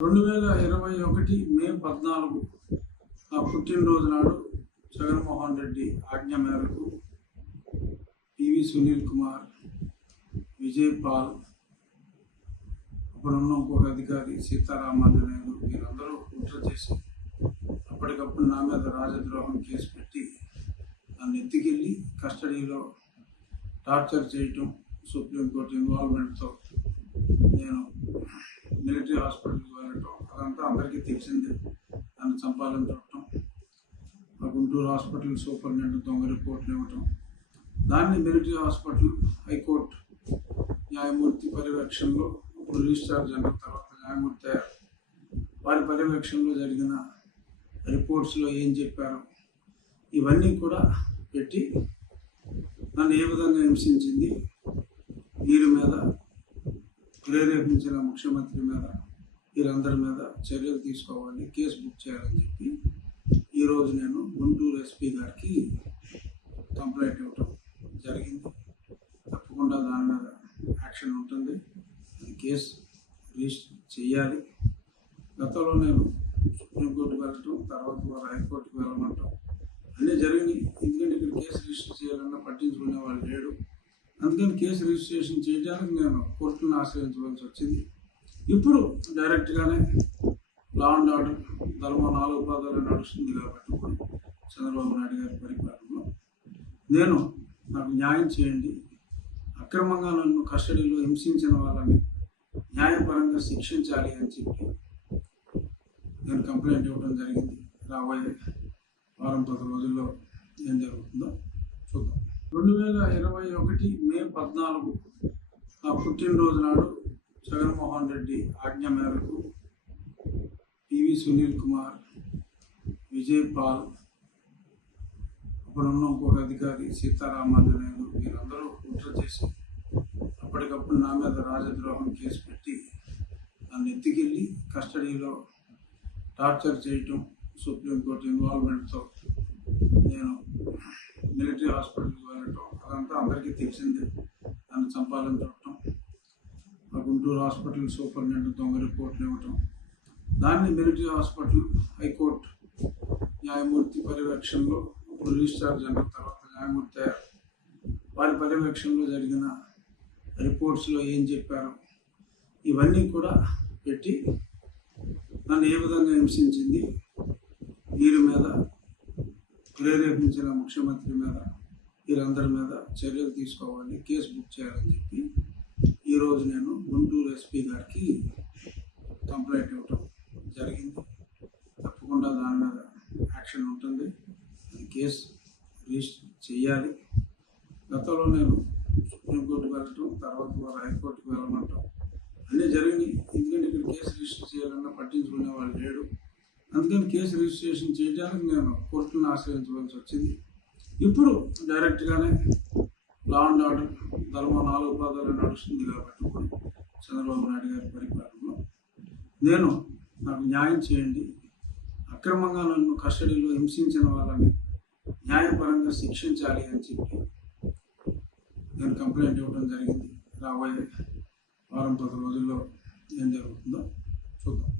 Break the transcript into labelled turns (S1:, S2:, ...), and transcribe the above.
S1: రెండు వేల ఇరవై ఒకటి మే పద్నాలుగు నా పుట్టినరోజు నాడు జగన్మోహన్ రెడ్డి ఆజ్ఞ మేరకు పివి సునీల్ కుమార్ విజయ్ పాల్ అప్పుడున్న ఇంకొక అధికారి సీతారామాంజనేయులు వీరందరూ కుట్ర చేసి అప్పటికప్పుడు నా మీద రాజద్రోహం కేసు పెట్టి నన్ను ఎత్తుకెళ్ళి కస్టడీలో టార్చర్ చేయటం సుప్రీంకోర్టు ఇన్వాల్వ్మెంట్తో నేను మిలిటరీ హాస్పిటల్ అంతా అందరికీ తెలిసిందే. నన్ను చంపాలని చూడటం ఆ గుంటూరు హాస్పిటల్ సూపరింటెండెంట్ దొంగ రిపోర్ట్లు ఇవ్వటం దాన్ని మిలిటరీ హాస్పిటల్ హైకోర్టు న్యాయమూర్తి పర్యవేక్షణలో ఇప్పుడు రిజిస్ట్రార్ జనరల్ తర్వాత న్యాయమూర్తి అయ్యారు. వారి పర్యవేక్షణలో జరిగిన రిపోర్ట్స్లో ఏం చెప్పారు ఇవన్నీ కూడా పెట్టి నన్ను ఏ విధంగా హింసించింది? వీరి మీద ప్రేరేపించిన ముఖ్యమంత్రి మీద వీరందరి మీద చర్యలు తీసుకోవాలి కేసు బుక్ చేయాలని చెప్పి ఈరోజు నేను గుంటూరు ఎస్పీ గారికి కంప్లైంట్ ఇవ్వటం జరిగింది. తప్పకుండా దాని మీద యాక్షన్ ఉంటుంది. అది కేసు రిజిస్టర్ చేయాలి. గతంలో నేను సుప్రీంకోర్టుకు వెళ్ళటం తర్వాత వారు హైకోర్టుకు వెళ్ళమంటాం. అన్నీ జరిగినాయి. ఎందుకంటే ఇక్కడ కేసు రిజిస్టర్ చేయాలన్నా పట్టించుకునే వాళ్ళు లేడు. అందుకని కేసు రిజిస్ట్రేషన్ చేయడానికి నేను కోర్టును ఆశ్రయించవలసి వచ్చింది. ఇప్పుడు డైరెక్ట్గానే లా అండ్ ఆర్డర్ ధర్మ నాలుగు పాదాలు నడుస్తుంది కాబట్టి చంద్రబాబు నాయుడు గారి పరిపాలనలో నేను నాకు న్యాయం చేయండి. అక్రమంగా నన్ను కస్టడీలో హింసించిన వాళ్ళని న్యాయపరంగా శిక్షించాలి అని చెప్పి నేను కంప్లైంట్ ఇవ్వడం జరిగింది. రాబోయే వారం పది రోజుల్లో ఏం జరుగుతుందో చూద్దాం. రెండు వేల ఇరవై ఒకటి మే పద్నాలుగు నా పుట్టినరోజు నాడు జగన్మోహన్ రెడ్డి ఆజ్ఞ మేరకు పివి సునీల్ కుమార్ విజయ్ పాల్ అప్పుడున్న ఇంకొక అధికారి సీతారామాంజనేయులు వీరందరూ కుట్ర చేసి అప్పటికప్పుడు నా మీద రాజద్రోహం కేసు పెట్టి నన్ను ఎత్తికెళ్ళి కస్టడీలో టార్చర్ చేయటం సుప్రీంకోర్టు ఇన్వాల్వ్మెంట్తో నేను మిలిటరీ హాస్పిటల్కి వెళ్ళటం అదంతా అందరికీ తెలిసిందే. నన్ను చంపాలని చూడటం గుంటూరు హాస్పిటల్ సూపరింటెండెంట్ దొంగ రిపోర్ట్లు ఇవ్వటం దాన్ని మిలిటరీ హాస్పిటల్ హైకోర్టు న్యాయమూర్తి పర్యవేక్షణలో ఇప్పుడు రిజిస్ట్రార్ జనరల్ తర్వాత న్యాయమూర్తి అయ్యారు. వారి పర్యవేక్షణలో జరిగిన రిపోర్ట్స్లో ఏం చెప్పారు ఇవన్నీ కూడా పెట్టి నన్ను ఏ విధంగా హింసించింది వీరి మీద ప్రేరేపించిన ముఖ్యమంత్రి మీద వీరందరి మీద చర్యలు తీసుకోవాలి కేసు బుక్ చేయాలని చెప్పి ఈరోజు నేను గుంటూరు ఎస్పీ గారికి కంప్లైంట్ ఇవ్వటం జరిగింది. తప్పకుండా దాని మీద యాక్షన్ ఉంటుంది. కేసు రిజిస్టర్ చేయాలి. గతంలో నేను సుప్రీంకోర్టుకు వెళ్ళటం తర్వాత వారు హైకోర్టుకు వెళ్ళమంటాం. అన్నీ జరిగినాయి. ఎందుకంటే ఇక్కడ కేసు రిజిస్టర్ చేయాలన్నా పట్టించుకునే వాళ్ళు లేడు అందుకని కేసు రిజిస్ట్రేషన్ చేయడానికి నేను కోర్టును ఆశ్రయించవలసి వచ్చింది. ఇప్పుడు డైరెక్ట్గానే లా అండ్ ఆర్డర్ ధర్మ నాలుగు పాదాలు నడుస్తుంది కాబట్టి చంద్రబాబు నాయుడు గారి పరిపాలనలో. నేను నాకు న్యాయం చేయండి. అక్రమంగా నన్ను కస్టడీలో హింసించిన వాళ్ళని న్యాయపరంగా శిక్షించాలి అని చెప్పి నేను కంప్లైంట్ ఇవ్వడం జరిగింది. రాబోయే వారం పది రోజుల్లో ఏం జరుగుతుందో చూద్దాం.